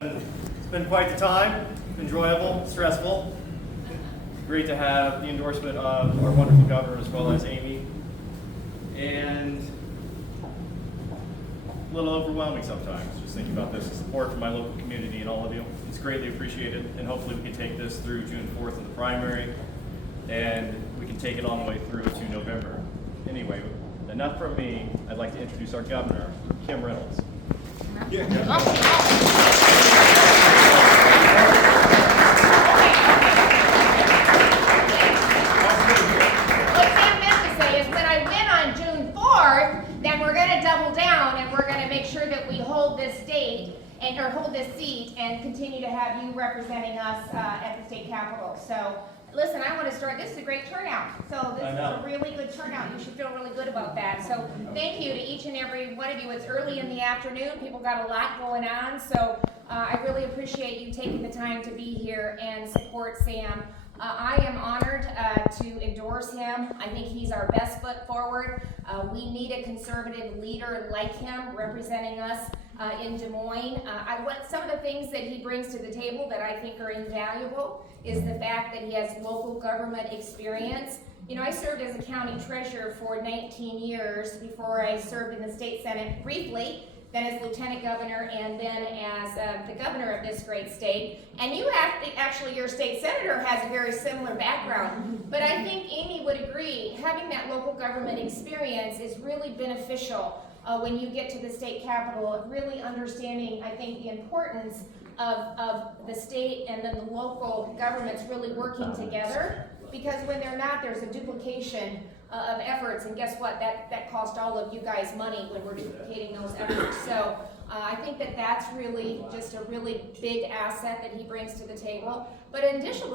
It's been quite the time, enjoyable, stressful. Great to have the endorsement of our wonderful governor as well as Amy. And a little overwhelming sometimes, just thinking about this. The support from my local community and all of you. It's greatly appreciated, and hopefully we can take this through June 4th in the primary, and we can take it all the way through to November. Anyway, enough from me. I'd like to introduce our governor, Kim Reynolds. Then we're going to double down and we're going to make sure that we hold this state or hold this seat and continue to have you representing us at the state capitol. So listen, I want to start. This is a great turnout. So this is a really good turnout. You should feel really good about that. So thank you to each and every one of you. It's early in the afternoon. People got a lot going on. So I really appreciate you taking the time to be here and support Sam. I am honored to endorse him. I think he's our best foot forward. We need a conservative leader like him representing us in Des Moines. Some of the things that he brings to the table that I think are invaluable is the fact that he has local government experience. You know, I served as a county treasurer for 19 years before I served in the state senate briefly, then as lieutenant governor, and then as the governor of this great state. And you actually, your state senator has a very similar background. But I think Amy would agree, having that local government experience is really beneficial when you get to the state capitol, of really understanding, I think, the importance of the state and then the local governments really working together. Because when they're not, there's a duplication of efforts, and guess what? That cost all of you guys money when we're duplicating those efforts. So I think that that's really just a really big asset that he brings to the table. But in addition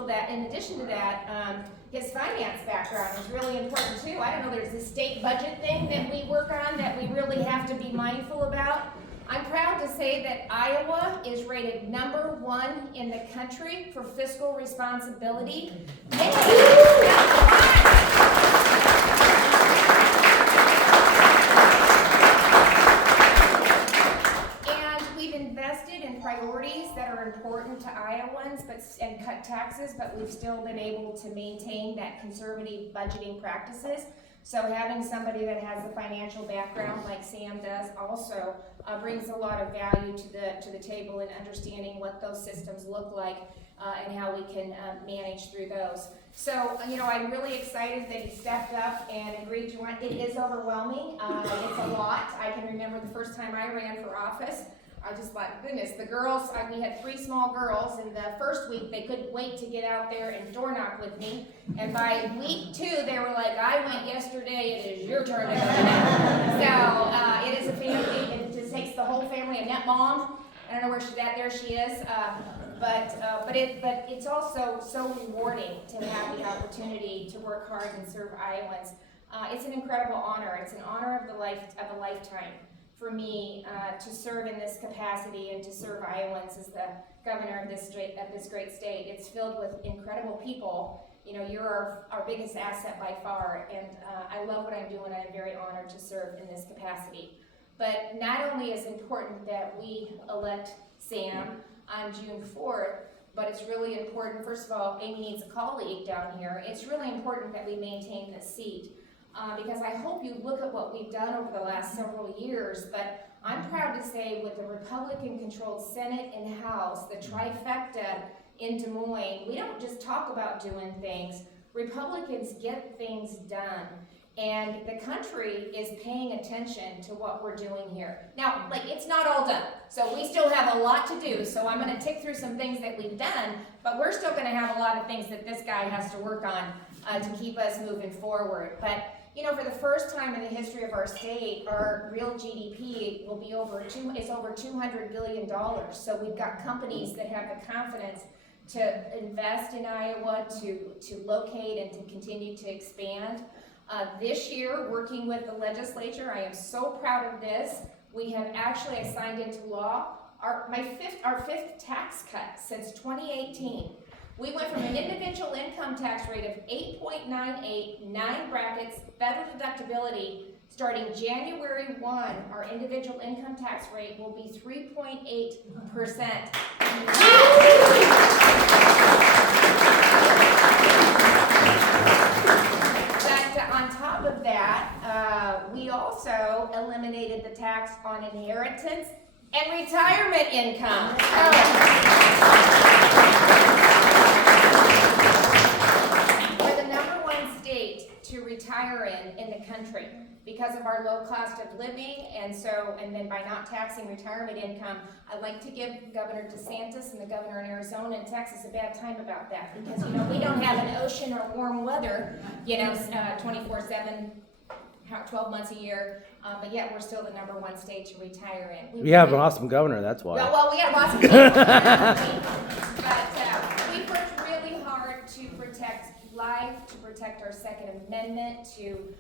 to that, his finance background is really important too. I don't know, there's this state budget thing that we work on that we really have to be mindful about. I'm proud to say that Iowa is rated #1 in the country for fiscal responsibility. Priorities that are important to Iowans and cut taxes, but we've still been able to maintain that conservative budgeting practices. So having somebody that has the financial background like Sam does also brings a lot of value to the table in understanding what those systems look like and how we can manage through those. So, you know, I'm really excited that he stepped up and agreed to run. It is overwhelming. It's a lot. I can remember the first time I ran for office. I just thought, goodness, the girls, we had 3 small girls, and the first week they couldn't wait to get out there and door knock with me. And by week 2, they were like, I went yesterday, it is your turn to go now. So it is a family, it just takes the whole family. Annette Mom, I don't know where she's at, there she is. But it's also so rewarding to have the opportunity to work hard and serve Iowans. It's an incredible honor. It's an honor of a lifetime for me to serve in this capacity and to serve Iowans as the governor of this great state. It's filled with incredible people. You know, you're our biggest asset by far, and I love what I'm doing. I'm very honored to serve in this capacity. But not only is it important that we elect Sam on June 4th, but it's really important, first of all, Amy needs a colleague down here. It's really important that we maintain this seat. Because I hope you look at what we've done over the last several years, but I'm proud to say with the Republican-controlled Senate and House, the trifecta in Des Moines, we don't just talk about doing things. Republicans get things done, and the country is paying attention to what we're doing here. Now, it's not all done, so we still have a lot to do, so I'm going to tick through some things that we've done, but we're still going to have a lot of things that this guy has to work on to keep us moving forward. But you know, for the first time in the history of our state, our real GDP will be over $200 billion. So we've got companies that have the confidence to invest in Iowa, to locate and to continue to expand. This year, working with the legislature, I am so proud of this. We have actually signed into law our fifth tax cut since 2018. We went from an individual income tax rate of 8.98, 9 brackets, federal deductibility. Starting January 1, our individual income tax rate will be 3.8%. inheritance, and retirement income. We're the #1 state to retire in the country because of our low cost of living, and then by not taxing retirement income. I'd like to give Governor DeSantis and the governor in Arizona and Texas a bad time about that, because we don't have an ocean or warm weather, 24/7, 12 months a year, but yet we're still the #1 state to retire in. We have an awesome governor, that's why. Well, we have awesome people, but we've worked really hard to protect life, to protect our Second Amendment, to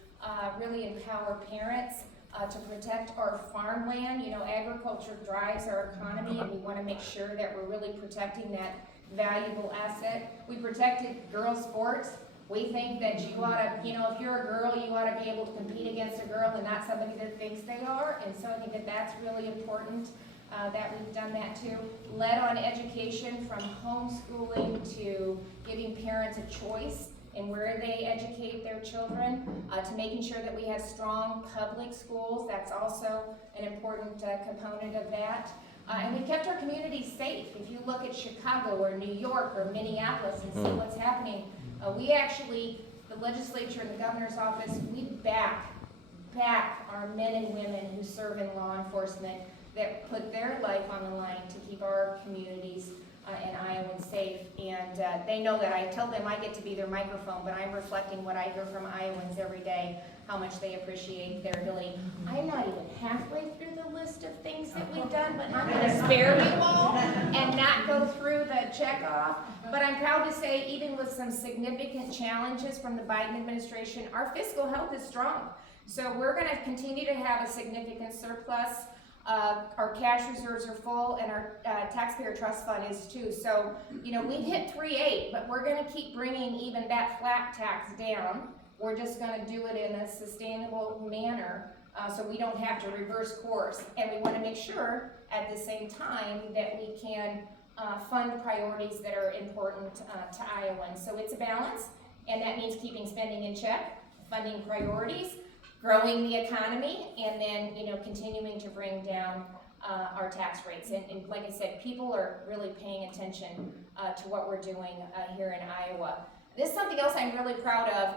really empower parents, to protect our farmland. Agriculture drives our economy, and we want to make sure that we're really protecting that valuable asset. We protected girls' sports. We think that you ought to, if you're a girl, you ought to be able to compete against a girl and not somebody that thinks they are. And so I think that that's really important, that we've done that too. Led on education, from homeschooling to giving parents a choice in where they educate their children, to making sure that we have strong public schools. That's also an important component of that. And we kept our communities safe. If you look at Chicago or New York or Minneapolis and see what's happening, the legislature and the governor's office, we back our men and women who serve in law enforcement, that put their life on the line to keep our communities and Iowans safe. And they know that. I tell them I get to be their microphone, but I'm reflecting what I hear from Iowans every day, how much they appreciate their ability. I'm not even halfway through the list of things that we've done, but I'm going to spare you all and not go through the check off. But I'm proud to say, even with some significant challenges from the Biden administration, our fiscal health is strong. So we're going to continue to have a significant surplus. Our cash reserves are full, and our taxpayer trust fund is too. So, we've hit 3.8, but we're going to keep bringing even that flat tax down. We're just going to do it in a sustainable manner, so we don't have to reverse course. And we want to make sure at the same time that we can fund priorities that are important to Iowans. So it's a balance, and that means keeping spending in check, funding priorities, growing the economy, and then continuing to bring down our tax rates. And like I said, people are really paying attention to what we're doing here in Iowa. This is something else I'm really proud of.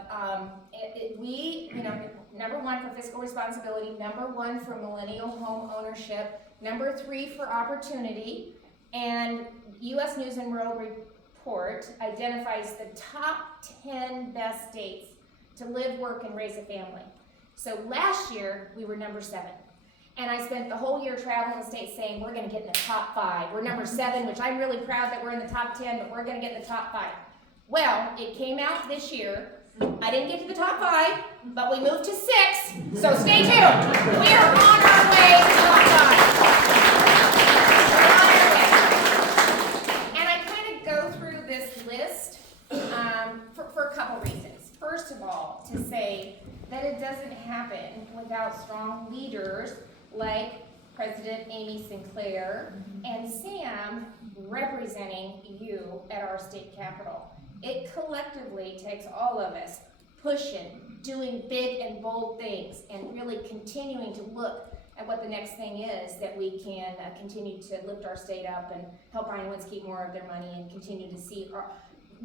We, #1 for fiscal responsibility, #1 for millennial home ownership, #3 for opportunity, and U.S. News and World Report identifies the top 10 best states to live, work, and raise a family. So last year, we were #7. And I spent the whole year traveling the state saying, we're gonna get in the top 5. We're #7, which I'm really proud that we're in the top 10, but we're gonna get in the top 5. Well, it came out this year. I didn't get to the top 5, but we moved to 6, so stay tuned. We are on our way to the top 5. We're on our way. And I kind of go through this list for a couple reasons. First of all, to say that it doesn't happen without strong leaders like President Amy Sinclair and Sam representing you at our state capitol. It collectively takes all of us pushing, doing big and bold things, and really continuing to look at what the next thing is that we can continue to lift our state up and help Iowans keep more of their money and continue to see our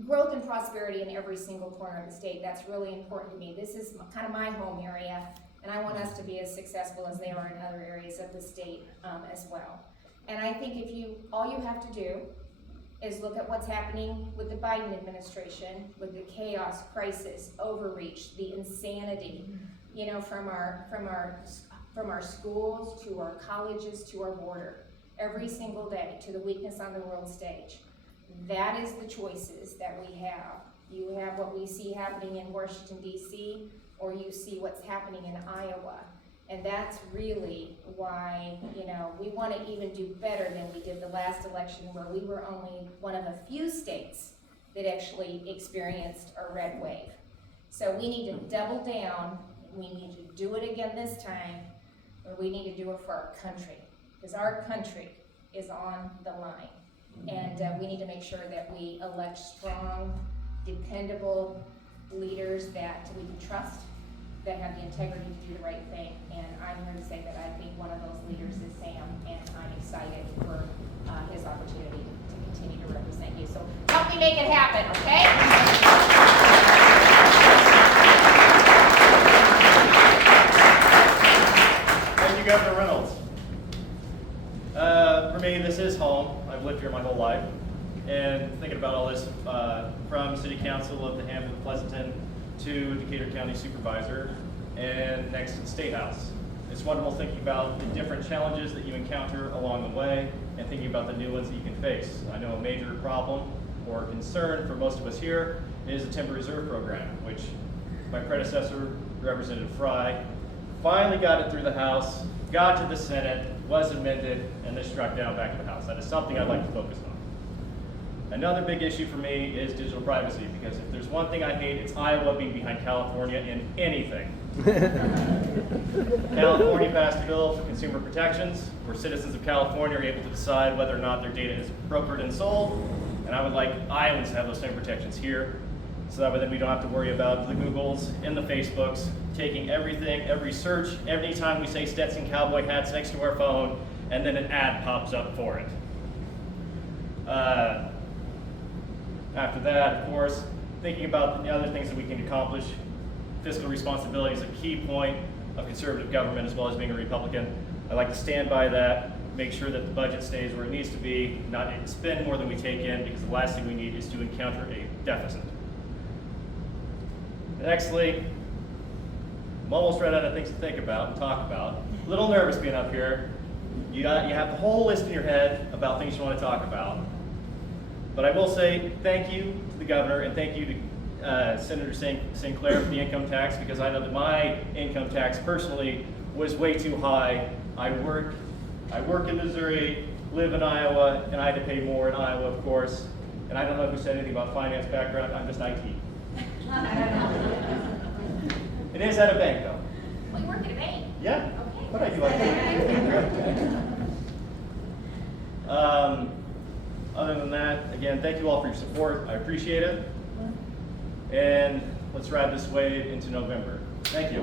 growth and prosperity in every single corner of the state. That's really important to me. This is kind of my home area, and I want us to be as successful as they are in other areas of the state as well. And I think all you have to do is look at what's happening with the Biden administration, with the chaos, crisis, overreach, the insanity, from our schools to our colleges to our border, every single day, to the weakness on the world stage. That is the choices that we have. You have what we see happening in Washington, D.C., or you see what's happening in Iowa. And that's really why, we want to even do better than we did the last election, where we were only one of a few states that actually experienced a red wave. So we need to double down. We need to do it again this time, but we need to do it for our country, because our country is on the line. And we need to make sure that we elect strong, dependable leaders that we can trust, that have the integrity to do the right thing. And I'm here to say that I think one of those leaders is Sam, and I'm excited for his opportunity to continue to represent you. So help me make it happen, okay? Thank you, Governor Reynolds. For me, this is home. I've lived here my whole life. And thinking about all this, from City Council of the Hamlet of Pleasanton to Decatur County Supervisor, and next to the State House. It's wonderful thinking about the different challenges that you encounter along the way and thinking about the new ones that you can face. I know a major problem or concern for most of us here is the Timber Reserve Program, which my predecessor, Representative Fry, finally got it through the House, got to the Senate, was amended, and then struck down back in the House. That is something I'd like to focus on. Another big issue for me is digital privacy, because if there's one thing I hate, it's Iowa being behind California in anything. California passed a bill for consumer protections, where citizens of California are able to decide whether or not their data is brokered and sold, and I would like Iowans to have those same protections here, so that way then we don't have to worry about the Googles and the Facebooks taking everything, every search, every time we say Stetson cowboy hats next to our phone, and then an ad pops up for it. After that, of course, thinking about the other things that we can accomplish, fiscal responsibility is a key point of conservative government as well as being a Republican. I like to stand by that, make sure that the budget stays where it needs to be, not spend more than we take in, because the last thing we need is to encounter a deficit. Nextly, I'm almost run out of things to think about and talk about. A little nervous being up here. You have the whole list in your head about things you want to talk about. But I will say thank you to the governor and thank you to Senator St. Clair for the income tax, because I know that my income tax personally was way too high. I work in Missouri, live in Iowa, and I had to pay more in Iowa, of course. And I don't know who said anything about finance background. I'm just IT. It is at a bank, though. Well, you work at a bank. Yeah. Okay. What I do like that. Other than that, again, thank you all for your support. I appreciate it. And let's ride this wave into November. Thank you.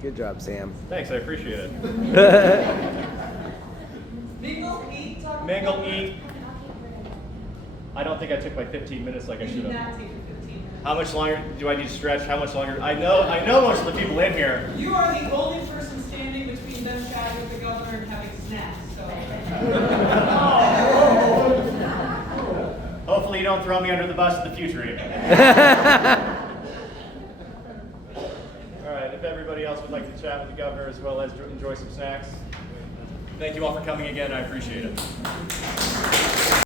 Good job, Sam. Thanks, I appreciate it. Mingle, eat, talk. Mingle, eat. I don't think I took my 15 minutes like I You should did have. not take your 15 minutes. How much longer do I need to stretch? How much longer? I know most of the people in here. You are the only person standing between them chatting with the governor and having snacks, so. Hopefully you don't throw me under the bus in the future even. All right, if everybody else would like to chat with the governor as well as enjoy some snacks. Thank you all for coming again, I appreciate it.